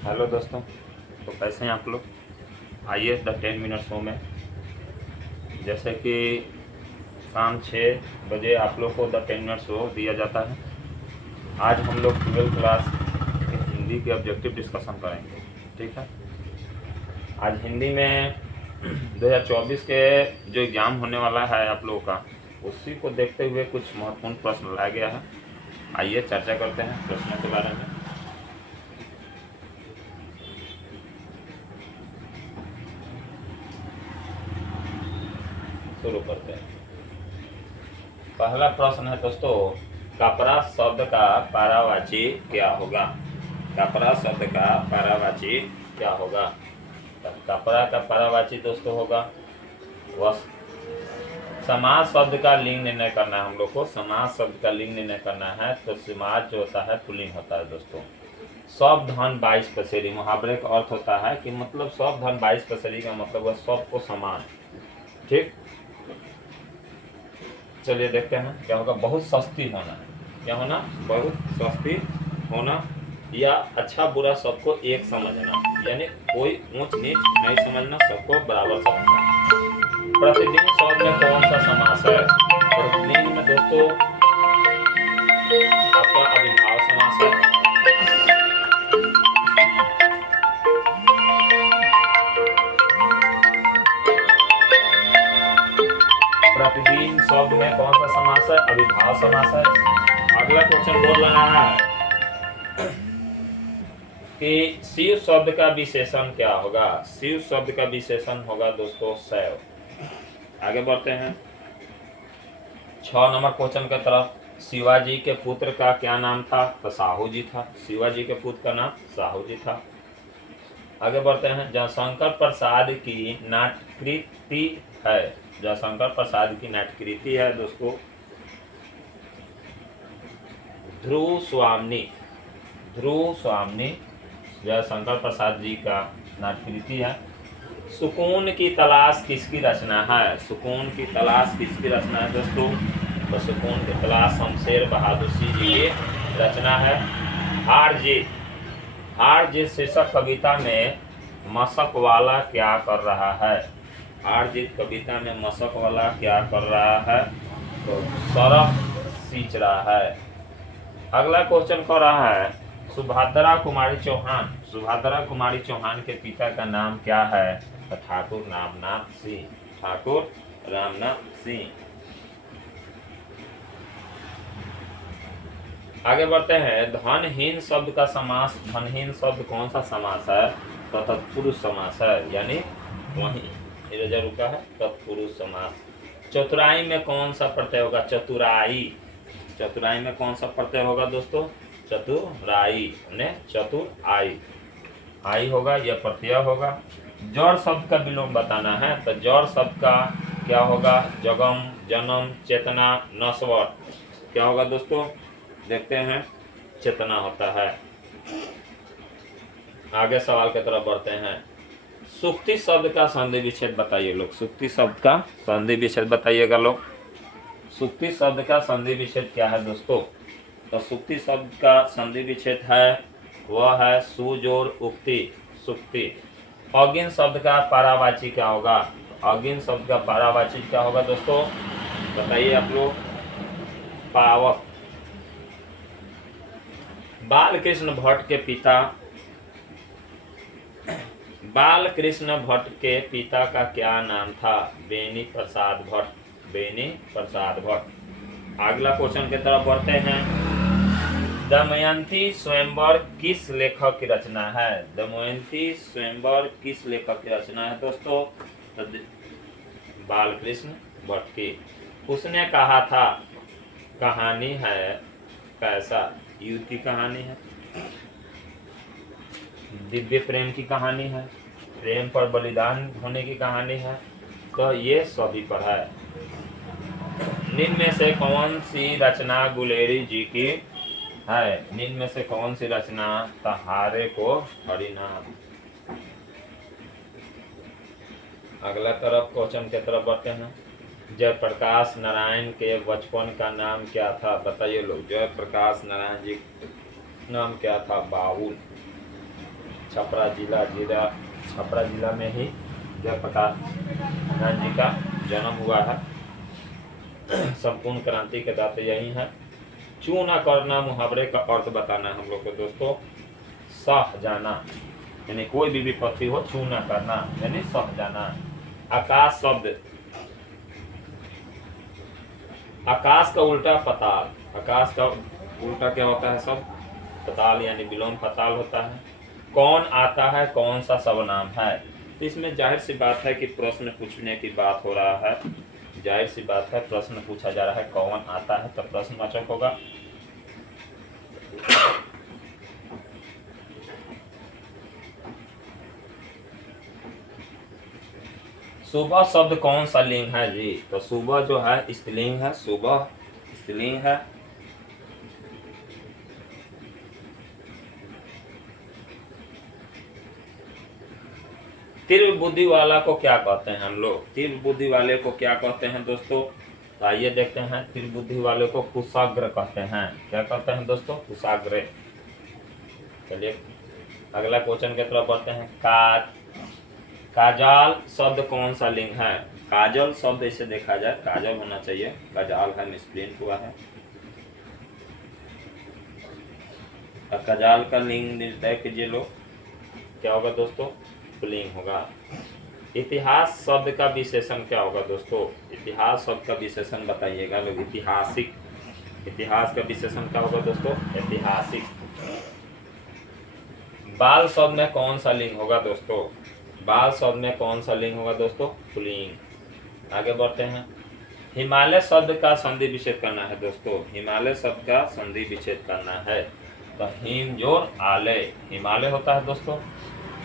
Hello दोस्तों। तो कैसे हैं आप लोग? आइए द 10 मिनट शो में। जैसे कि शाम 6 बजे आप लोग को द 10 मिनट शो दिया जाता है। आज हम लोग 12th क्लास के हिंदी के ऑब्जेक्टिव डिस्कशन करेंगे। ठीक है। आज हिंदी में 2024 के जो एग्ज़ाम होने वाला है आप लोगों का, उसी को देखते हुए कुछ महत्वपूर्ण प्रश्न लाया गया है। आइए चर्चा करते हैं प्रश्नों के बारे में। शुरू करते हैं। पहला प्रश्न है दोस्तों, कपड़ा शब्द का पारावाची क्या होगा? कपड़ा शब्द का पारावाची क्या होगा? कपड़ा का पारावाची दोस्तों होगा वस्त्र। समाज शब्द का लिंग निर्णय करना है हम लोग को। समाज शब्द का लिंग निर्णय करना है तो समाज जो होता है पुल्लिंग होता है दोस्तों। सब धन 22 पसेरी, मुहावरे का अर्थ होता है कि मतलब सब धन 22 पसेरी का मतलब है सबको समान। ठीक, चलिए देखते हैं क्या होगा। बहुत सस्ती होना है। क्या होना? बहुत सस्ती होना या अच्छा बुरा सबको एक समझना, यानी कोई ऊंच नीच नहीं समझना, सबको बराबर समझना। प्रतिदिन शब्द में कौन सा समास है? प्रतिदिन में दोस्तों आपका अविभाव समास है। प्रतिदिन शब्द में कौन सा समास है? अविभाव समास है। अगला क्वेश्चन बोल रहा है कि शिव शब्द का विशेषण क्या होगा? शिव शब्द का विशेषण होगा दोस्तों शैव। आगे बढ़ते हैं 6 नंबर क्वेश्चन की तरफ। शिवाजी के पुत्र का क्या नाम था? तो साहू जी था। शिवाजी के पुत्र का नाम साहू जी था। आगे बढ़ते हैं, जयशंकर प्रसाद की नाट्यकृति है। जयशंकर प्रसाद की नाट्यकृति है दोस्तों ध्रुव स्वामिनी। ध्रुव स्वामिनी जयशंकर प्रसाद जी का नाट्यकृति है। सुकून की तलाश किसकी रचना है? सुकून की तलाश किसकी रचना है दोस्तों? तो सुकून की तलाश शमशेर बहादुर सिंह जी की रचना है। हार जीत शीर्षक कविता में मशक वाला क्या कर रहा है? हार जीत कविता में मशक वाला क्या कर रहा है? तो सड़क सींच रहा है। अगला क्वेश्चन कर रहा है सुभद्रा कुमारी चौहान। सुभद्रा कुमारी चौहान के पिता का नाम क्या है? तो ठाकुर रामनाथ सिंह। ठाकुर रामनाथ सिंह। आगे बढ़ते हैं, धनहीन शब्द का समास। धनहीन शब्द कौन सा समास है? तो तत्पुरुष समास है, यानी वही इधर रुका है तत्पुरुष समास। चतुराई में कौन सा प्रत्यय होगा? चतुराई। चतुराई में कौन सा प्रत्यय होगा दोस्तों? चतुराई ने चतुर आई। आई होगा, यह प्रत्यय होगा। जड़ शब्द का विलोम बताना है तो जड़ शब्द का क्या होगा? जगम, जन्म, चेतना, नस्वर। क्या होगा दोस्तों? देखते हैं, चेतना होता है। आगे सवाल की तरफ बढ़ते हैं। सुक्ति शब्द का संधि विच्छेद बताइए लोग। सुक्ति शब्द का संधि विच्छेद बताइएगा लोग। सुक्ति शब्द का संधि विच्छेद क्या है दोस्तों? तो सुक्ति शब्द का संधि विच्छेद है वह है सुजोड़ उक्ति, सुक्ति। अगिन शब्द का पारावाची क्या होगा? अगिन शब्द का पारावाची क्या होगा दोस्तों? बताइए आप लोग। पावक। बालकृष्ण भट्ट के पिता बालकृष्ण भट्ट के पिता का क्या नाम था? बेनी प्रसाद भट्ट। बेनी प्रसाद भट्ट। अगला क्वेश्चन की तरफ बढ़ते हैं। दमयंती स्वयंवर किस लेखक की रचना है? दमयंती स्वयंवर किस लेखक की रचना है दोस्तों? तो बालकृष्ण भट्ट की। उसने कहा था कहानी है कैसा? युद्ध की कहानी है, दिव्य प्रेम की कहानी है, प्रेम पर बलिदान होने की कहानी है, तो ये सभी पर है। निम्न में से कौन सी रचना गुलेरी जी की है? निम्न में से कौन सी रचना? तहारे को हरिनाम। अगला तरफ क्वेश्चन के तरफ बढ़ते हैं। जयप्रकाश नारायण के बचपन का नाम क्या था? बताइए लोग। जयप्रकाश नारायण जी नाम क्या था? बाबुल। छपरा जिला में ही जयप्रकाश नारायण जी का जन्म हुआ है। संपूर्ण क्रांति के दाता यही है। चू ना करना मुहावरे का अर्थ बताना है हम लोग को दोस्तों। सह जाना यानी कोई भी विपत्ति हो छू ना करना यानी सह जाना। आकाश शब्द, आकाश का उल्टा पताल। आकाश का उल्टा क्या होता है सब? पताल यानी विलोम पताल होता है। कौन आता है कौन सा सर्वनाम है? तो इसमें जाहिर सी बात है कि प्रश्न पूछने की बात हो रहा है। जाहिर सी बात है प्रश्न पूछा जा रहा है कौन आता है, तो प्रश्नवाचक होगा। सुबह शब्द कौन सा लिंग है जी? तो सुबह जो है स्त्रीलिंग है, सुबह स्त्रीलिंग है। तीव्र बुद्धि वाला को क्या कहते हैं हम लोग? तीव्र बुद्धि वाले को क्या कहते हैं दोस्तों? तो आइए देखते हैं। तीव्र बुद्धि वाले को कुशाग्र कहते हैं। क्या कहते हैं दोस्तों? कुशाग्र। चलिए अगला क्वेश्चन की तरफ बढ़ते हैं। काजल शब्द कौन सा लिंग है? काजल शब्द इसे देखा जाए काजल होना चाहिए, काजल है मिसप्रिंट हुआ है। काजल का लिंग निर्णय कीजिए लोग, क्या होगा दोस्तों? पुल्लिंग होगा। इतिहास शब्द का विशेषण क्या होगा दोस्तों? इतिहास शब्द का विशेषण बताइएगा लोग। ऐतिहासिक, इतिहास का विशेषण क्या होगा दोस्तों? ऐतिहासिक। बाल शब्द में कौन सा लिंग होगा दोस्तों? बाल शब्द में कौन सा लिंग होगा दोस्तों? पुल्लिंग। आगे बढ़ते हैं। हिमालय शब्द का संधि विच्छेद करना है दोस्तों। हिमालय शब्द का संधि विच्छेद करना है तो हिम जोड़ आलय, हिमालय होता है दोस्तों।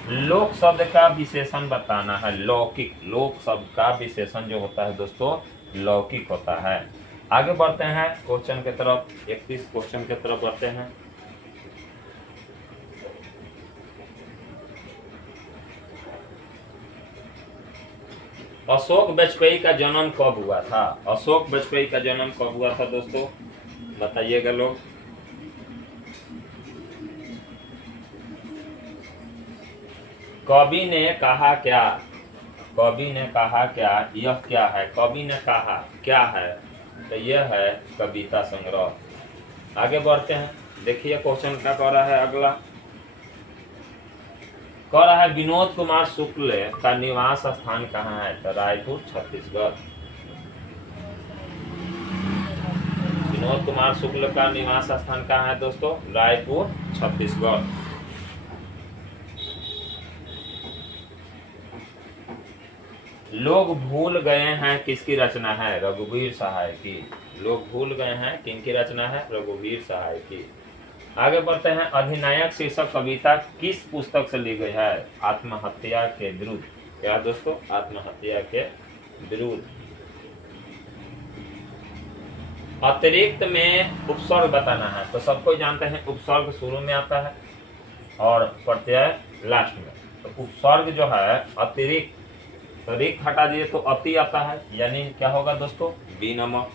लोक शब्द का विशेषण बताना है, लौकिक। लोक शब्द का विशेषण जो होता है दोस्तों लौकिक होता है। आगे बढ़ते हैं क्वेश्चन के तरफ, 31 क्वेश्चन के तरफ बढ़ते हैं। अशोक वाजपेयी का जन्म कब हुआ था? अशोक वाजपेयी का जन्म कब हुआ था दोस्तों? बताइएगा लोग। कवि ने कहा क्या? कवि ने कहा क्या? यह क्या है? कवि ने कहा क्या है? तो यह है कविता संग्रह। आगे बढ़ते हैं। देखिए क्वेश्चन क्या कह रहा है अगला। कह रहा है विनोद कुमार शुक्ल का निवास स्थान कहाँ है? तो रायपुर छत्तीसगढ़। विनोद कुमार शुक्ल का निवास स्थान कहाँ है दोस्तों? रायपुर छत्तीसगढ़। लोग भूल गए हैं किसकी रचना है? रघुवीर सहाय की। लोग भूल गए हैं किनकी रचना है? रघुवीर सहाय की। आगे बढ़ते हैं। अधिनायक शीर्षक कविता किस पुस्तक से ली गई है? आत्महत्या के विरुद्ध। क्या दोस्तों? आत्महत्या के विरुद्ध। अतिरिक्त में उपसर्ग बताना है तो सबको जानते हैं उपसर्ग शुरू में आता है और प्रत्यय लास्ट में। तो उपसर्ग जो है अतिरिक्त, तो रिक्त हटा दिए तो अति आता है, यानी क्या होगा दोस्तों? विनमक।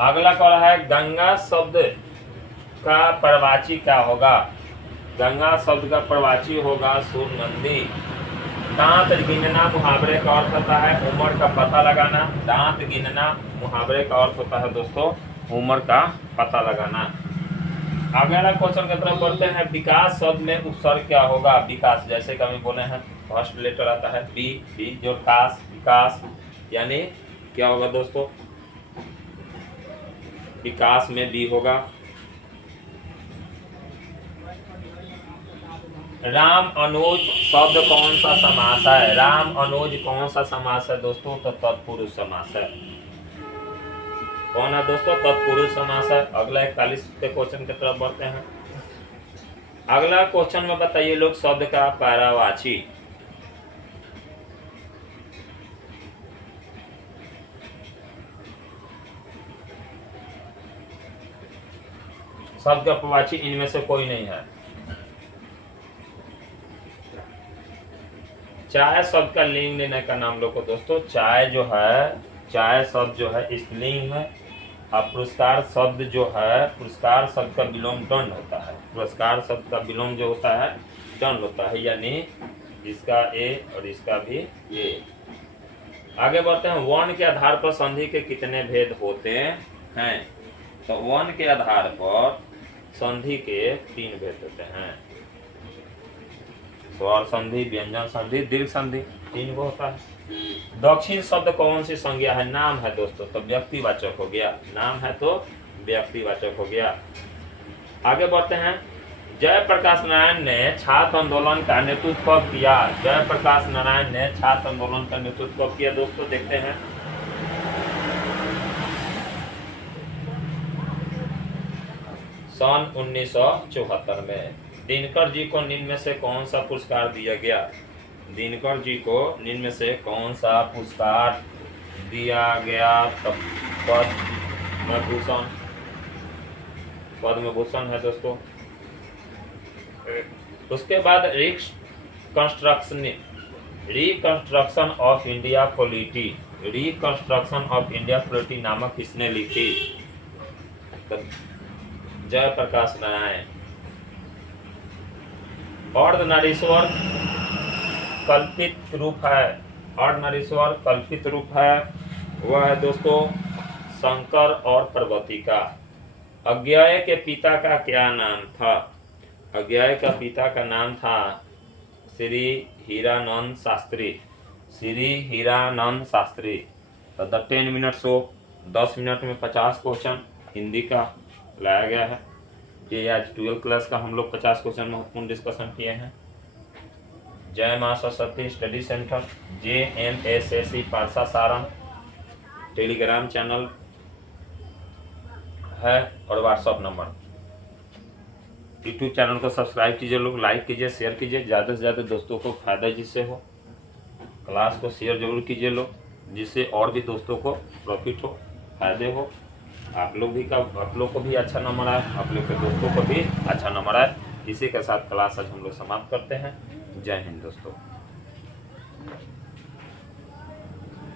अगला कह रहा है गंगा शब्द का प्रवाची क्या होगा? गंगा शब्द का प्रवाची होगा सूर्यनंदी। दांत गिनना मुहावरे का अर्थ होता है उम्र का पता लगाना। दांत गिनना मुहावरे का अर्थ होता है दोस्तों उम्र का पता लगाना। अगला क्वेश्चन की तरफ बढ़ते हैं। विकास शब्द में उपसर्ग क्या होगा? विकास, जैसे कि हम बोले हैं फर्स्ट लेटर आता है बी जो कास, विकास यानी क्या होगा दोस्तों? विकास में बी होगा। राम अनुज शब्द कौन सा समास है? राम अनुज कौन सा समास है दोस्तों? तो तत्पुरुष समास है। कौन है दोस्तों? तत्पुरुष समास है। अगला 41 के क्वेश्चन की तरफ बढ़ते हैं। अगला क्वेश्चन में बताइए लोग शब्द का पर्यायवाची। शब्द का पर्यायवाची इनमें से कोई नहीं है। चाय शब्द का लिंग लेने का नाम लोग को दोस्तों। चाय जो है, चाय शब्द जो है स्त्रीलिंग है अब पुरस्कार शब्द जो है, पुरस्कार शब्द का विलोम दंड होता है। पुरस्कार शब्द का विलोम जो होता है दंड होता है, यानी इसका ए और इसका भी ए। आगे बढ़ते हैं। वर्ण के आधार पर संधि के कितने भेद होते हैं? तो वर्ण के आधार पर संधि के 3 भेद होते हैं। स्वर संधि, व्यंजन संधि, दीर्घ संधि, 3 को होता है। दक्षिण शब्द कौन सी संज्ञा है? नाम है दोस्तों, तो व्यक्तिवाचक हो गया। नाम है तो व्यक्तिवाचक हो गया। आगे बढ़ते हैं। जयप्रकाश नारायण ने छात्र आंदोलन का नेतृत्व कब किया? जयप्रकाश नारायण ने छात्र आंदोलन का नेतृत्व कब किया दोस्तों? देखते हैं। सन 1974 में। दिनकर जी को निम्न में से कौन सा पुरस्कार दिया गया? दिनकर जी को निम्न में से कौन सा पुरस्कार दिया गया? तो पद्म भूषण है दोस्तों। उसके बाद reconstruction of India polity, reconstruction of India polity नामक किसने लिखी? तो जयप्रकाश नारायण। अर्धनारीश्वर कल्पित रूप है, अर्धनारीश्वर कल्पित रूप है, वह है दोस्तों शंकर और पार्वती का। अज्ञेय के पिता का क्या नाम था? अज्ञेय का पिता का नाम था श्री हीरानंद शास्त्री, श्री हीरानंद शास्त्री। तो द 10 मिनट शो, 10 मिनट में 50 क्वेश्चन हिंदी का लाया गया है। ये आज 12 क्लास का हम लोग 50 क्वेश्चन महत्वपूर्ण डिस्कशन किए हैं। Jai Maa Saraswati study centre, JMSSC Parsa Sarang telegram channel है और व्हाट्सअप नंबर। यूट्यूब चैनल को सब्सक्राइब कीजिए, लोग लाइक कीजिए, शेयर कीजिए, ज़्यादा से ज़्यादा दोस्तों को फायदा जिससे हो। क्लास को शेयर जरूर कीजिए लोग, जिससे और भी दोस्तों को प्रॉफिट हो, फायदे हो। आप लोग को भी अच्छा नंबर आए, आप लोग के दोस्तों को भी अच्छा नंबर आए। इसी के साथ क्लास आज हम लोग समाप्त करते हैं। जय हिंद दोस्तों।